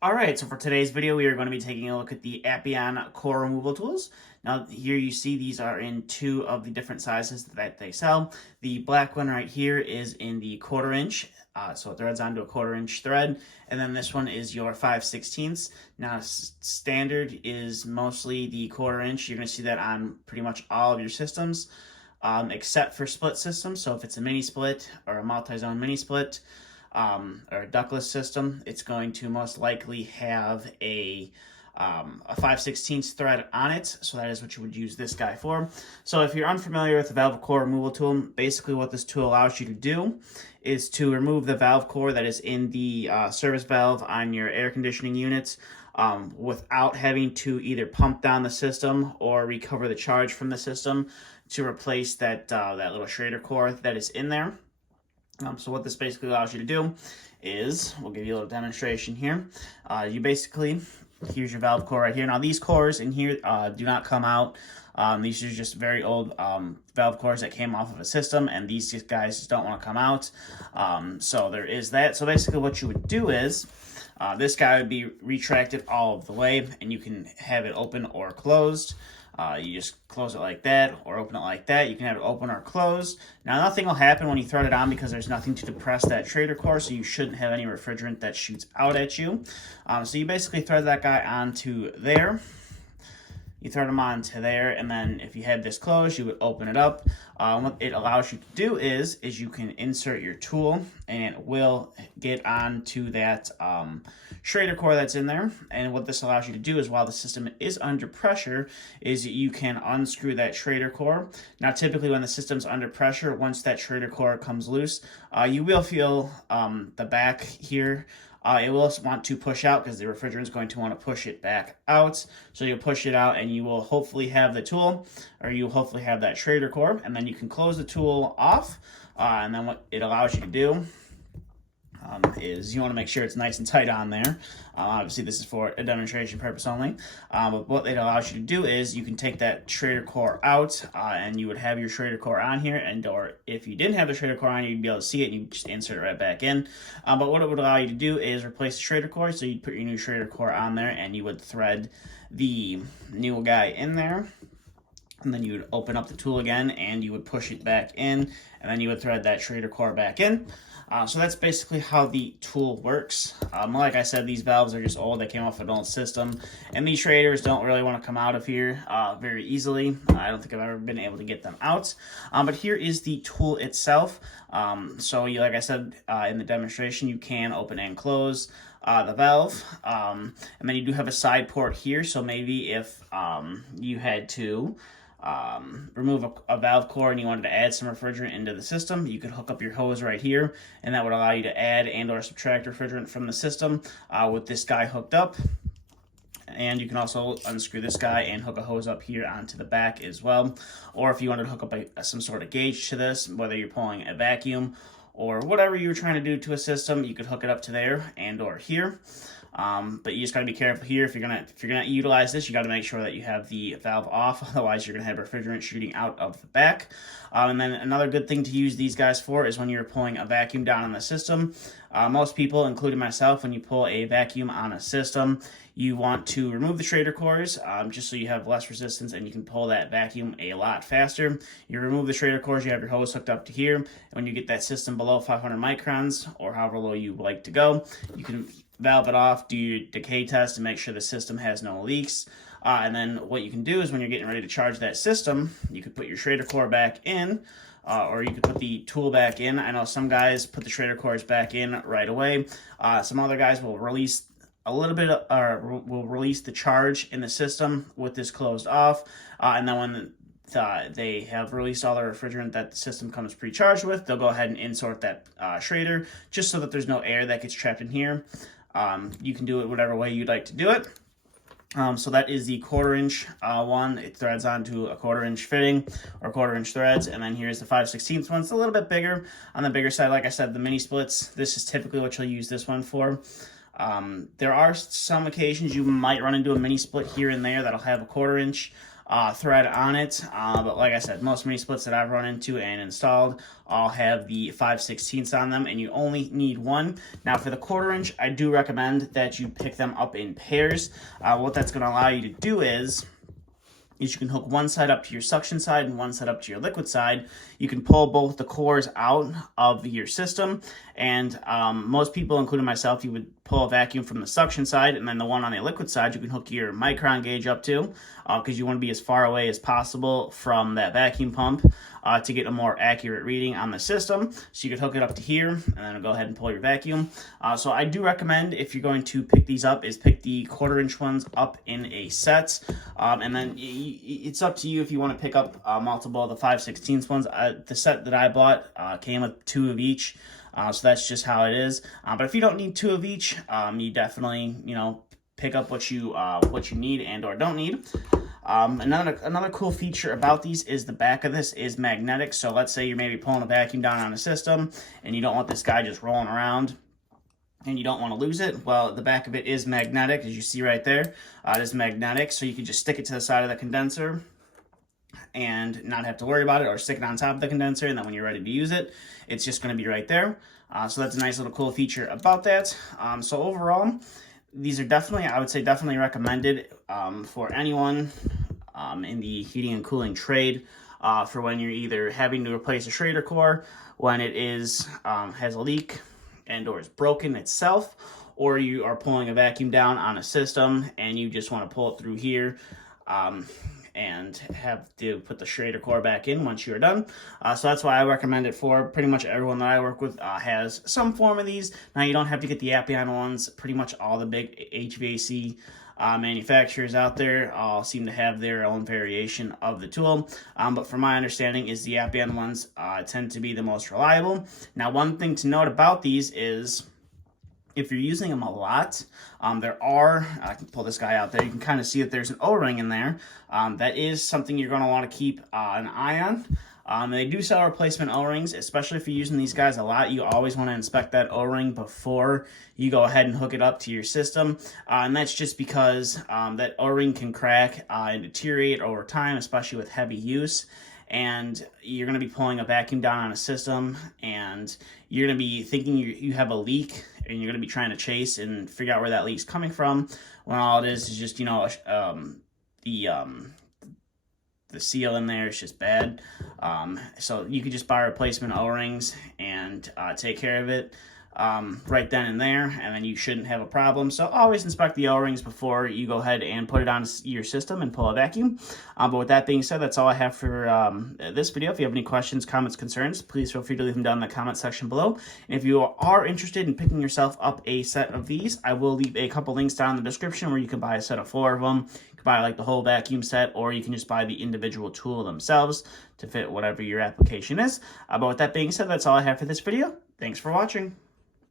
Alright, so for today's video, we are going to be taking a look at the Appion core removal tools. Now, here you see these are in two of the different sizes that they sell. The black one right here is in the 1/4 inch, so it threads onto a 1/4 inch thread. And then this one is your 5/16. Now, standard is mostly the 1/4 inch. You're going to see that on pretty much all of your systems, except for split systems. So if it's a mini split or a multi-zone mini split, or a ductless system, it's going to most likely have a 5/16 thread on it. So that is what you would use this guy for. So if you're unfamiliar with the valve core removal tool, basically what this tool allows you to do is to remove the valve core that is in the service valve on your air conditioning units, without having to either pump down the system or recover the charge from the system to replace that little Schrader core that is in there. So what this basically allows you to do is, we'll give you a little demonstration here. You basically, here's your valve core right here. Now these cores in here do not come out. These are just very old valve cores that came off of a system, and these guys just don't want to come out. So there is that. So basically what you would do is, this guy would be retracted all of the way, and you can have it open or closed. You just close it like that or open it like that. You can have it open or closed. Now, nothing will happen when you thread it on because there's nothing to depress that Schrader core, so you shouldn't have any refrigerant that shoots out at you. So you basically thread that guy onto there. You thread them onto there, and then if you had this closed, you would open it up. What it allows you to do is you can insert your tool, and it will get onto that Schrader core that's in there. And what this allows you to do is, while the system is under pressure, is you can unscrew that Schrader core. Now, typically when the system's under pressure, once that Schrader core comes loose, you will feel the back here. It will want to push out because the refrigerant is going to want to push it back out. So you'll push it out, and you will hopefully have the tool, or you'll hopefully have that Schrader core, and then you can close the tool off. And then what it allows you to do is you want to make sure it's nice and tight on there. Obviously, this is for a demonstration purpose only. But what it allows you to do is you can take that Schrader core out, and you would have your Schrader core on here. Or if you didn't have the Schrader core on, you'd be able to see it, and you just insert it right back in. But what it would allow you to do is replace the Schrader core. So you'd put your new Schrader core on there, and you would thread the new guy in there. And then you would open up the tool again, and you would push it back in, and then you would thread that Schrader core back in. So that's basically how the tool works. Like I said, these valves are just old. They came off an old system, and these Schraders don't really want to come out of here very easily. I don't think I've ever been able to get them out. But here is the tool itself. So like I said in the demonstration, you can open and close the valve, and then you do have a side port here. So maybe if you had to remove a valve core and you wanted to add some refrigerant into the system, you could hook up your hose right here, and that would allow you to add and or subtract refrigerant from the system with this guy hooked up. And you can also unscrew this guy and hook a hose up here onto the back as well. Or if you wanted to hook up some sort of gauge to this, whether you're pulling a vacuum or whatever you're trying to do to a system, you could hook it up to there and or here. But you just got to be careful here. If you're gonna utilize this, you got to make sure that you have the valve off. Otherwise, you're gonna have refrigerant shooting out of the back. And then another good thing to use these guys for is when you're pulling a vacuum down on the system. Most people, including myself, when you pull a vacuum on a system, you want to remove the Schrader cores, just so you have less resistance and you can pull that vacuum a lot faster. You remove the Schrader cores, you have your hose hooked up to here. And when you get that system below 500 microns, or however low you like to go, you can valve it off, do your decay test, and make sure the system has no leaks. And then what you can do is when you're getting ready to charge that system, you could put your Schrader core back in, or you could put the tool back in. I know some guys put the Schrader cores back in right away. Some other guys will release a little bit, will release the charge in the system with this closed off. And then when they have released all the refrigerant that the system comes pre-charged with, they'll go ahead and insert that Schrader, just so that there's no air that gets trapped in here. You can do it whatever way you'd like to do it. So that is the 1/4 inch one. It threads onto a 1/4 inch fitting, or 1/4 inch threads. And then here's the 5/16 one. It's a little bit bigger on the bigger side. Like I said, the mini splits, this is typically what you'll use this one for. There are some occasions you might run into a mini split here and there that'll have a 1/4 inch thread on it, but like I said, most mini splits that I've run into and installed all have the 5/16 on them, and you only need one. Now for the 1/4 inch, I do recommend that you pick them up in pairs. What that's going to allow you to do is you can hook one side up to your suction side and one side up to your liquid side. You can pull both the cores out of your system, and most people, including myself, you would pull a vacuum from the suction side, and then the one on the liquid side you can hook your micron gauge up to, because you want to be as far away as possible from that vacuum pump to get a more accurate reading on the system. So you could hook it up to here, and then go ahead and pull your vacuum. So I do recommend, if you're going to pick these up, is pick the 1/4 inch ones up in a set, and then it's up to you if you want to pick up multiple of the 5/16 ones. The set that I bought came with 2 of each, so that's just how it is. But if you don't need 2 of each, you definitely, pick up what you need and or don't need. Another cool feature about these is the back of this is magnetic. So let's say you're maybe pulling a vacuum down on a system and you don't want this guy just rolling around and you don't want to lose it. Well, the back of it is magnetic, as you see right there. It is magnetic, so you can just stick it to the side of the condenser and not have to worry about it, or stick it on top of the condenser, and then when you're ready to use it, it's just going to be right there. So that's a nice little cool feature about that. So overall, these are definitely, I would say, definitely recommended for anyone in the heating and cooling trade, for when you're either having to replace a Schrader core, when it is has a leak and or is broken itself, or you are pulling a vacuum down on a system and you just want to pull it through here and have to put the Schrader core back in once you're done. So that's why I recommend it for pretty much everyone that I work with has some form of these. Now, you don't have to get the Appion ones. Pretty much all the big HVAC manufacturers out there all seem to have their own variation of the tool. But from my understanding is the Appion ones tend to be the most reliable. Now, one thing to note about these is, if you're using them a lot, there are, I can pull this guy out there, you can kind of see that there's an O-ring in there. That is something you're going to want to keep an eye on. They do sell replacement O-rings, especially if you're using these guys a lot. You always want to inspect that O-ring before you go ahead and hook it up to your system. And that's just because that O-ring can crack and deteriorate over time, especially with heavy use. And you're going to be pulling a vacuum down on a system, and you're going to be thinking you have a leak, and you're going to be trying to chase and figure out where that leak's coming from, when all it is just, the seal in there is just bad. So you could just buy replacement O-rings and take care of it right then and there, and then you shouldn't have a problem. So always inspect the O-rings before you go ahead and put it on your system and pull a vacuum. But with that being said, that's all I have for this video. If you have any questions, comments, concerns, please feel free to leave them down in the comment section below. And if you are interested in picking yourself up a set of these, I will leave a couple links down in the description where you can buy a set of 4 of them. You can buy like the whole vacuum set, or you can just buy the individual tool themselves to fit whatever your application is. But with that being said, that's all I have for this video. Thanks for watching.